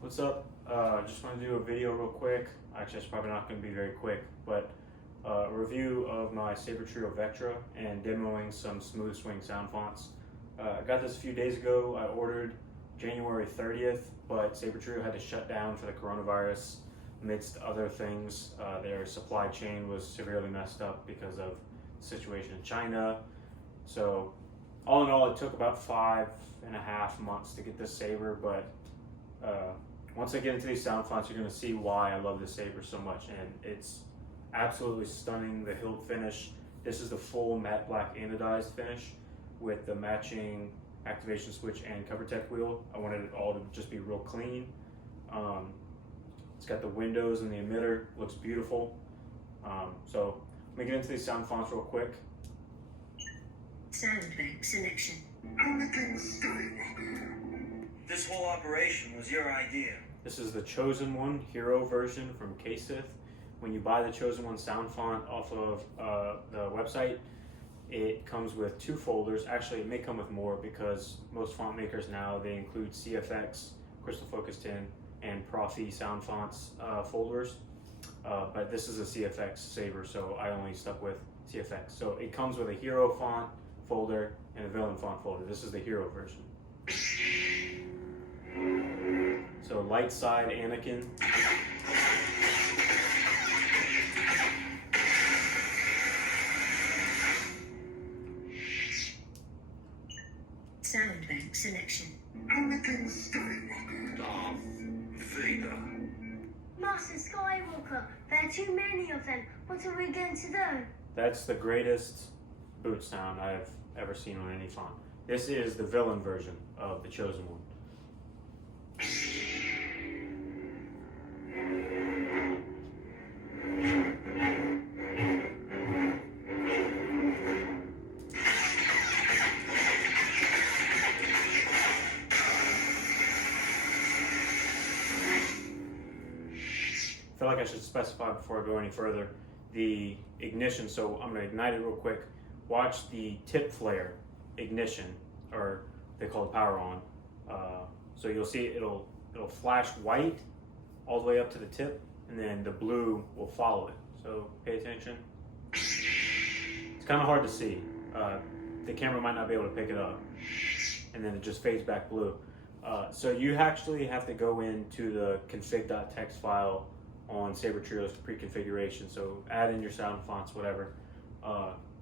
What's up? Just want to do a video real quick. Actually, it's probably not going to be very quick, but a review of my Sabertrio Vectra and demoing some smooth swing sound fonts. I got this a few days ago. I ordered January 30th, but Sabertrio had to shut down for the coronavirus amidst other things. Their supply chain was severely messed up because of the situation in China. So all in all, it took about 5.5 months to get this saber, but once I get into these sound fonts, you're going to see why I love this saber so much, and it's absolutely stunning. The hilt finish, this is the full matte black anodized finish with the matching activation switch and cover tech wheel. I wanted it all to just be real clean. It's got the windows and the emitter, looks beautiful. So let me get into these sound fonts real quick. Sound bank selection. Anakin Skywalker. This whole operation was your idea. This is the Chosen One Hero version from KSith. When you buy the Chosen One sound font off of the website, it comes with 2 folders. Actually, it may come with more because most font makers now, they include CFX, Crystal Focus 10, and Profi sound fonts folders. But this is a CFX saber, so I only stuck with CFX. So it comes with a hero font folder and a villain font folder. This is the hero version. So light side Anakin. Sound bank selection. Anakin Skywalker. Darth Vader. Master Skywalker, there are too many of them. What are we going to do? That's the greatest boot sound I've ever seen on any font. This is the villain version of the Chosen One. I feel like I should specify before I go any further the ignition. So I'm going to ignite it real quick. Watch the tip flare ignition, or they call it power on. So you'll see it'll flash white all the way up to the tip, and then the blue will follow it. So pay attention. It's kind of hard to see. The camera might not be able to pick it up, and then it just fades back blue. So you actually have to go into the config.txt file on Sabertrio's pre-configuration. So add in your sound fonts, whatever.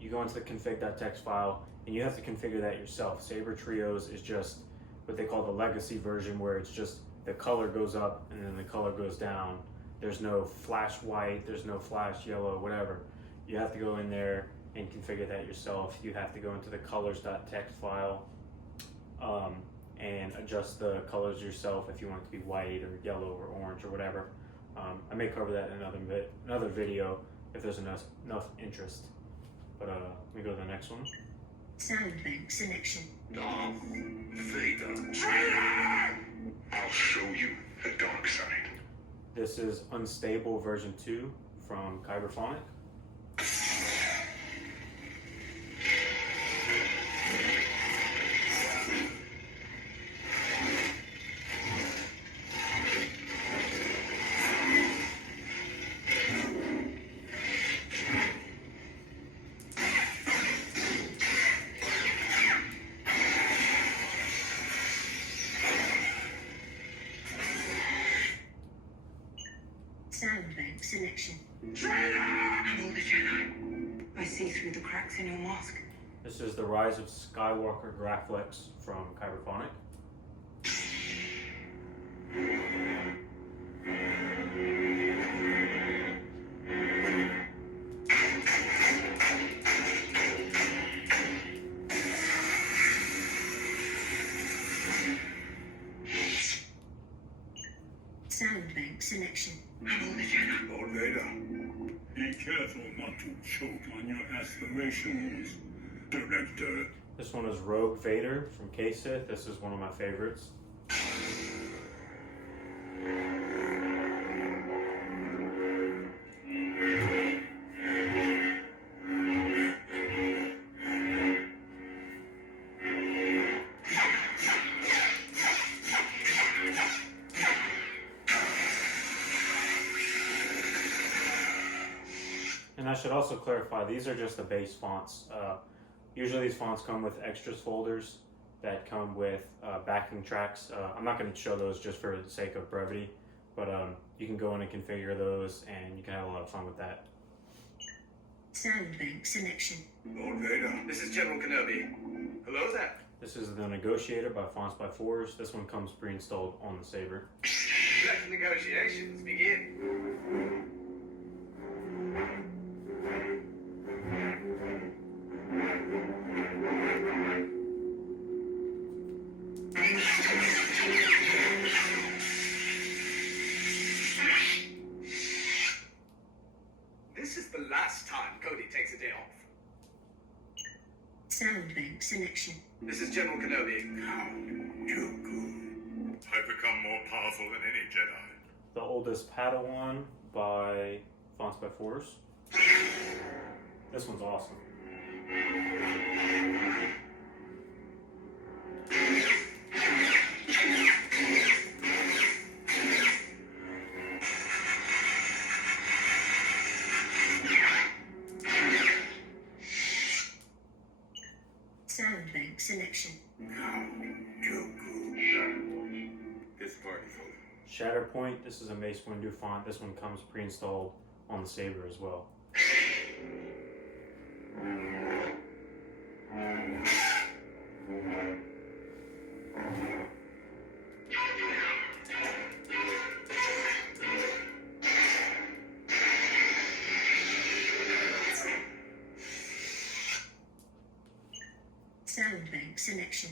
You go into the config.txt file and you have to configure that yourself. Sabertrio's is just what they call the legacy version, where it's just the color goes up and then the color goes down. There's no flash white, there's no flash yellow, whatever. You have to go in there and configure that yourself. You have to go into the colors.txt file and adjust the colors yourself if you want it to be white or yellow or orange or whatever. I may cover that in another video if there's enough interest. But let me go to the next one. Sound bank selection. Darth Vader. Traitor! I'll show you the dark side. This is Unstable version 2 from Kyberphonic. Sound bank selection. Traitor! I'm all the Jedi. I see through the cracks in your mask. This is the Rise of Skywalker Graphics from Kyberphonic. Sound bank selection. I'm all the Jedi. Lord Vader, be careful not to choke on your aspirations, Director. This one is Rogue Vader from KSith. This is one of my favorites. And I should also clarify, these are just the base fonts. Usually these fonts come with extras folders that come with backing tracks. I'm not going to show those just for the sake of brevity, but you can go in and configure those and you can have a lot of fun with that. Sound bank selection. Lord Vader. This is General Kenobi. Hello there. This is the Negotiator by Fonts by Fours. This one comes pre-installed on the Saber. Let the negotiations begin. This is the last time Cody takes a day off. Sound bank selection. This is General Kenobi. I've become more powerful than any Jedi. The Oldest Padawan by Fonts by Fours. This one's awesome. Sound bank selection. This party's over. Shatterpoint, this is a Mace Windu font. This one comes pre-installed on the Saber as well. Sound bank selection.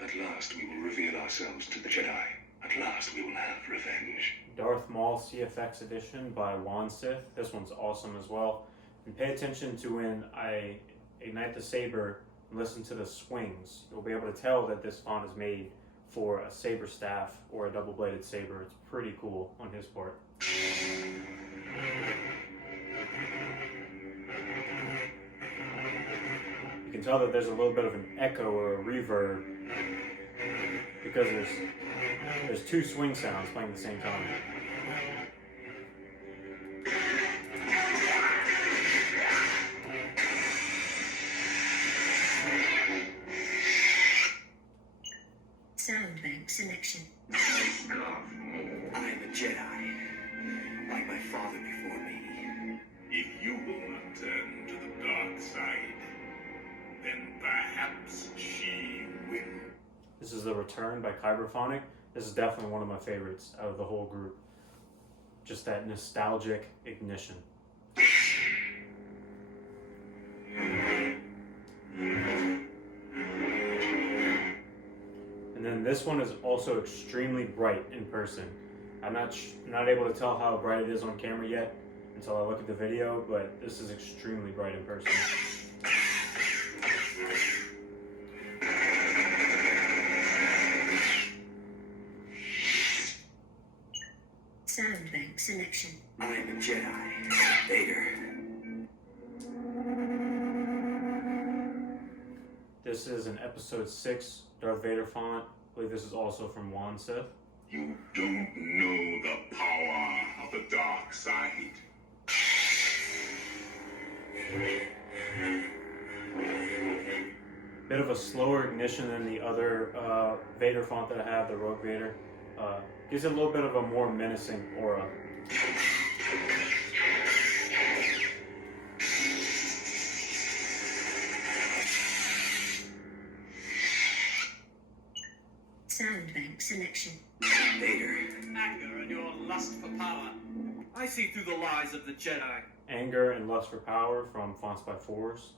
At last we will reveal ourselves to the Jedi. At last we will have revenge. Darth Maul CFX edition by Wan Sith. This one's awesome as well. And pay attention to when I ignite the Saber and listen to the swings. You'll be able to tell that this font is made for a saber staff or a double-bladed saber. It's pretty cool on his part. You can tell that there's a little bit of an echo or a reverb because there's two swing sounds playing at the same time. Sound bank selection. I am a Jedi, like my father before me. If you will not turn to the dark side, then perhaps she will. This is The Return by Kyberphonic. This is definitely one of my favorites out of the whole group. Just that nostalgic ignition. And then this one is also extremely bright in person. I'm not able to tell how bright it is on camera yet until I look at the video, but this is extremely bright in person. Sound bank selection. I am a Jedi, Vader. This is an episode 6 Darth Vader font. I believe this is also from Wan Sith. You don't know the power of the dark side. Bit of a slower ignition than the other Vader font that I have, the Rogue Vader. Gives it a little bit of a more menacing aura. Sound bank selection. Vader. Anger and your lust for power. I see through the lies of the Jedi. Anger and Lust for Power from Fonts by Fours.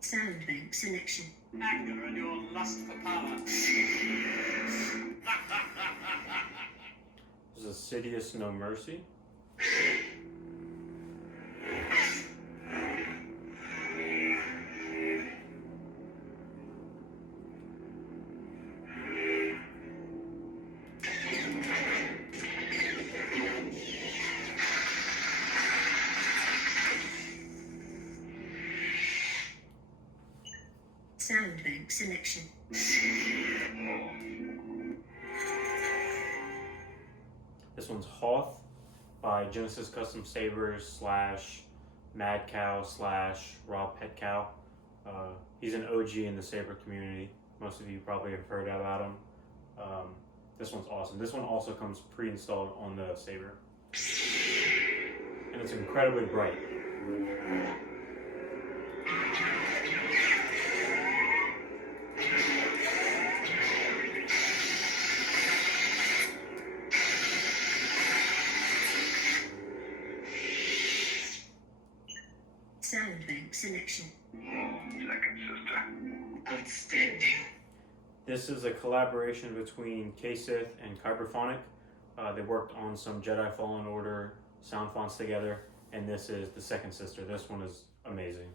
Sound bank selection. Anger and your lust for power. This is Sidious No Mercy. Sound bank selection. This one's Hoth by Genesis Custom Sabers / Mad Cow / Raw Pet Cow. He's an OG in the Saber community. Most of you probably have heard about him. This one's awesome. This one also comes pre-installed on the Saber. And it's incredibly bright. Sound bank selection. Second sister. Outstanding. This is a collaboration between K-Sith and Kyberphonic. They worked on some Jedi Fallen Order sound fonts together, and this is the second sister. This one is amazing.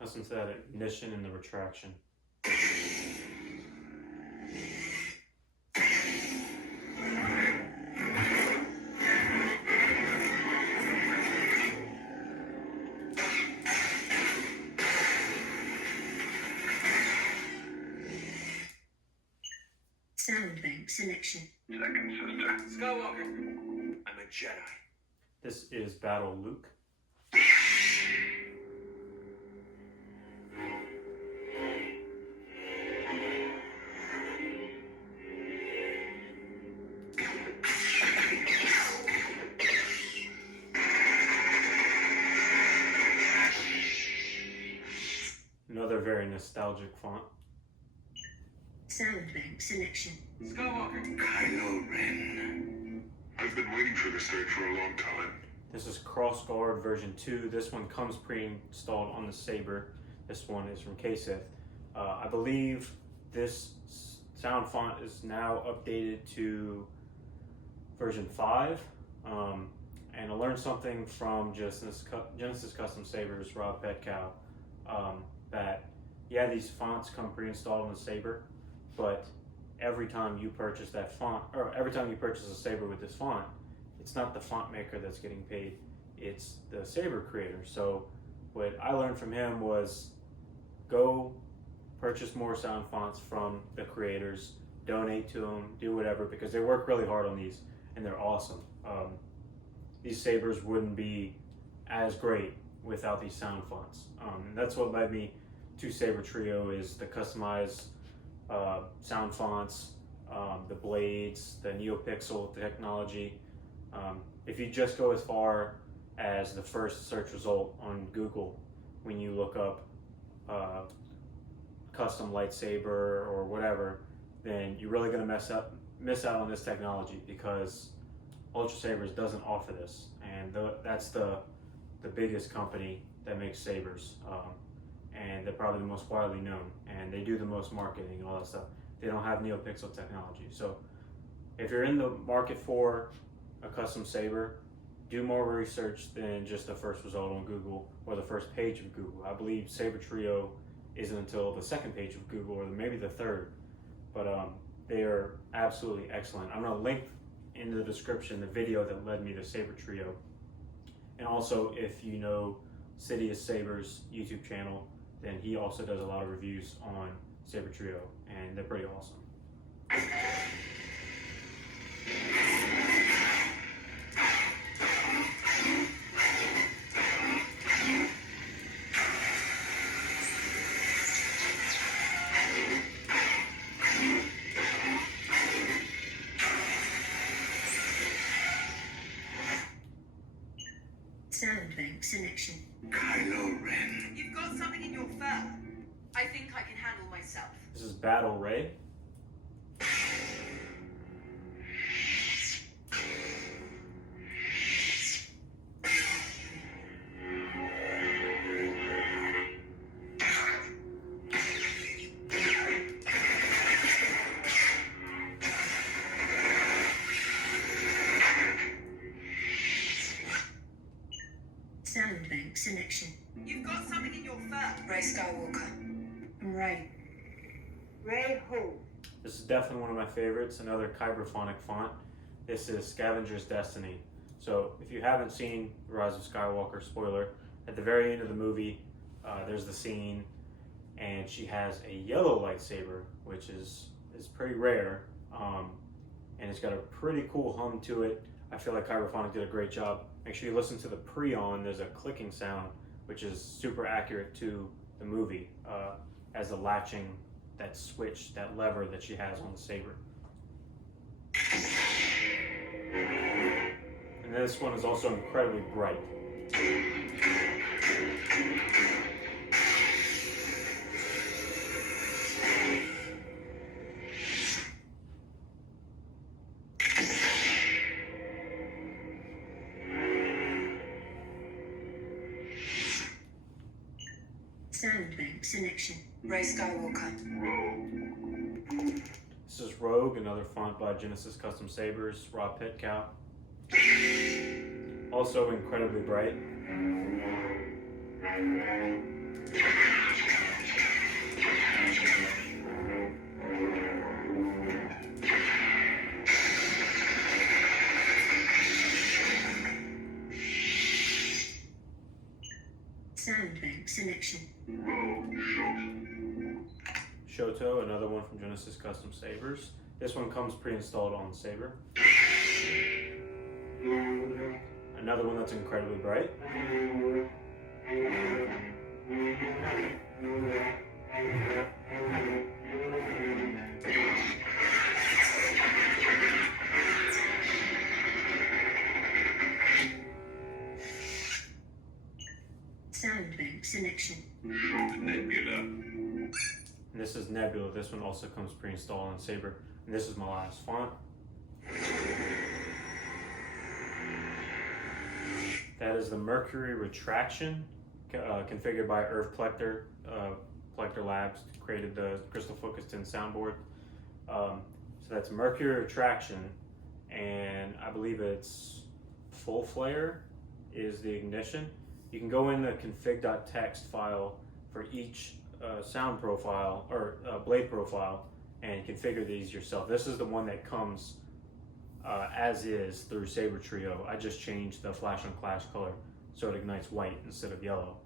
Listen to that ignition and the retraction. Sound bank selection. Second sister. Skywalker. I'm a Jedi. This is Battle Luke. Another very nostalgic font. Sound bank selection. Skywalker. Kylo Ren. I've been waiting for this day for a long time. This is KRossguard version 2. This one comes pre-installed on the Saber. This one is from K-Sith. I believe this sound font is now updated to version 5. And I learned something from Genesis Custom Sabers, Rob Pet Cow, that yeah, these fonts come pre-installed on the Saber, but every time you purchase that font, or every time you purchase a Saber with this font, it's not the font maker that's getting paid, it's the Saber creator. So what I learned from him was go purchase more sound fonts from the creators, donate to them, do whatever, because they work really hard on these and they're awesome. These Sabers wouldn't be as great without these sound fonts. And that's what led me to Sabertrio, is the customized sound fonts, the blades, the NeoPixel technology. If you just go as far as the first search result on Google, when you look up custom lightsaber or whatever, then you're really going to miss out on this technology, because Ultra Sabers doesn't offer this, and that's the biggest company that makes sabers, and they're probably the most widely known, and they do the most marketing and all that stuff. They don't have NeoPixel technology. So if you're in the market for a custom saber, do more research than just the first result on Google or the first page of Google. I believe Sabertrio isn't until the second page of Google, or maybe the third, but they are absolutely excellent. I'm going to link in the description the video that led me to Sabertrio. And also, if you know Sidious Saber's YouTube channel, then he also does a lot of reviews on Sabertrio, and they're pretty awesome. Sound bank selection. Kylo Ren. You've got something in your fur. I think I can handle myself. This is Battle Ray. Sound bank selection. You've got something in your fur. Rey Skywalker. I'm Rey. Rey who? This is definitely one of my favorites, another Kyberphonic font. This is Scavenger's Destiny. So if you haven't seen Rise of Skywalker, spoiler, at the very end of the movie, there's the scene, and she has a yellow lightsaber, which is pretty rare, and it's got a pretty cool hum to it. I feel like Kyberphonic did a great job. Make sure you listen to the pre-on. There's a clicking sound, which is super accurate to the movie, as the latching, that switch, that lever that she has on the saber. And this one is also incredibly bright. Sound bank selection. Rey Skywalker. This is Rogue, another font by Genesis Custom Sabers, Raw Pit Cow. Also incredibly bright. Sound bank selection. Shoto, another one from Genesis Custom Sabers. This one comes pre-installed on the saber. Another one that's incredibly bright. Sound bank selection. Nebula. And this is Nebula. This one also comes pre-installed on Saber. And this is my last font. That is the Mercury Retraction, configured by Earth Plector. Plector Labs created the Crystal Focus 10 soundboard. So that's Mercury Retraction, and I believe it's Full Flare is the ignition. You can go in the config.txt file for each sound profile or blade profile and configure these yourself. This is the one that comes as is through Sabertrio. I just changed the flash on clash color so it ignites white instead of yellow.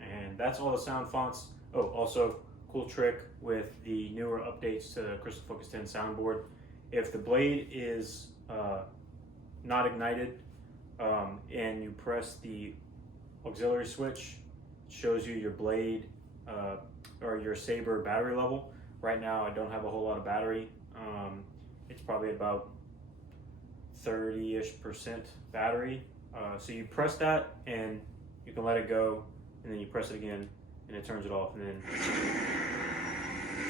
And that's all the sound fonts. Oh, also cool trick with the newer updates to the Crystal Focus 10 soundboard. If the blade is not ignited and you press the auxiliary switch, it shows you your blade or your saber battery level. Right now I don't have a whole lot of battery. It's probably about 30-ish% battery. So you press that and you can let it go, and then you press it again and it turns it off, and then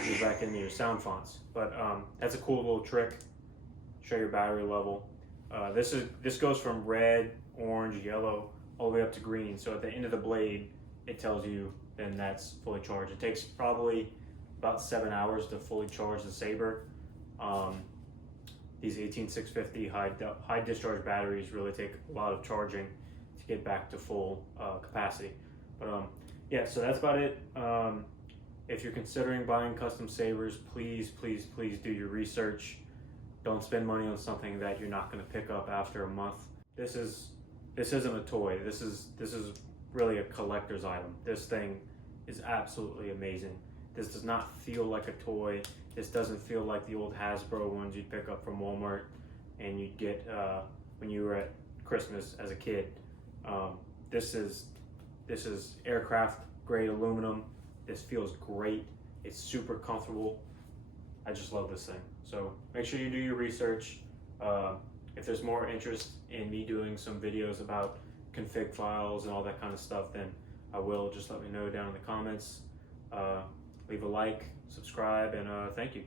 goes back into your sound fonts. But that's a cool little trick. Show your battery level. This goes from red, orange, yellow, all the way up to green. So at the end of the blade, it tells you then that's fully charged. It takes probably about 7 hours to fully charge the saber. These 18650 high discharge batteries really take a lot of charging to get back to full capacity. But yeah, so that's about it. If you're considering buying custom sabers, please do your research. Don't spend money on something that you're not going to pick up after a month. This isn't a toy. This is really a collector's item. This thing is absolutely amazing. This does not feel like a toy. This doesn't feel like the old Hasbro ones you'd pick up from Walmart and you'd get when you were at Christmas as a kid. This is aircraft grade aluminum. This feels great. It's super comfortable. I just love this thing. So make sure you do your research. If there's more interest in me doing some videos about config files and all that kind of stuff, then I will. Just let me know down in the comments. Leave a like, subscribe, and thank you.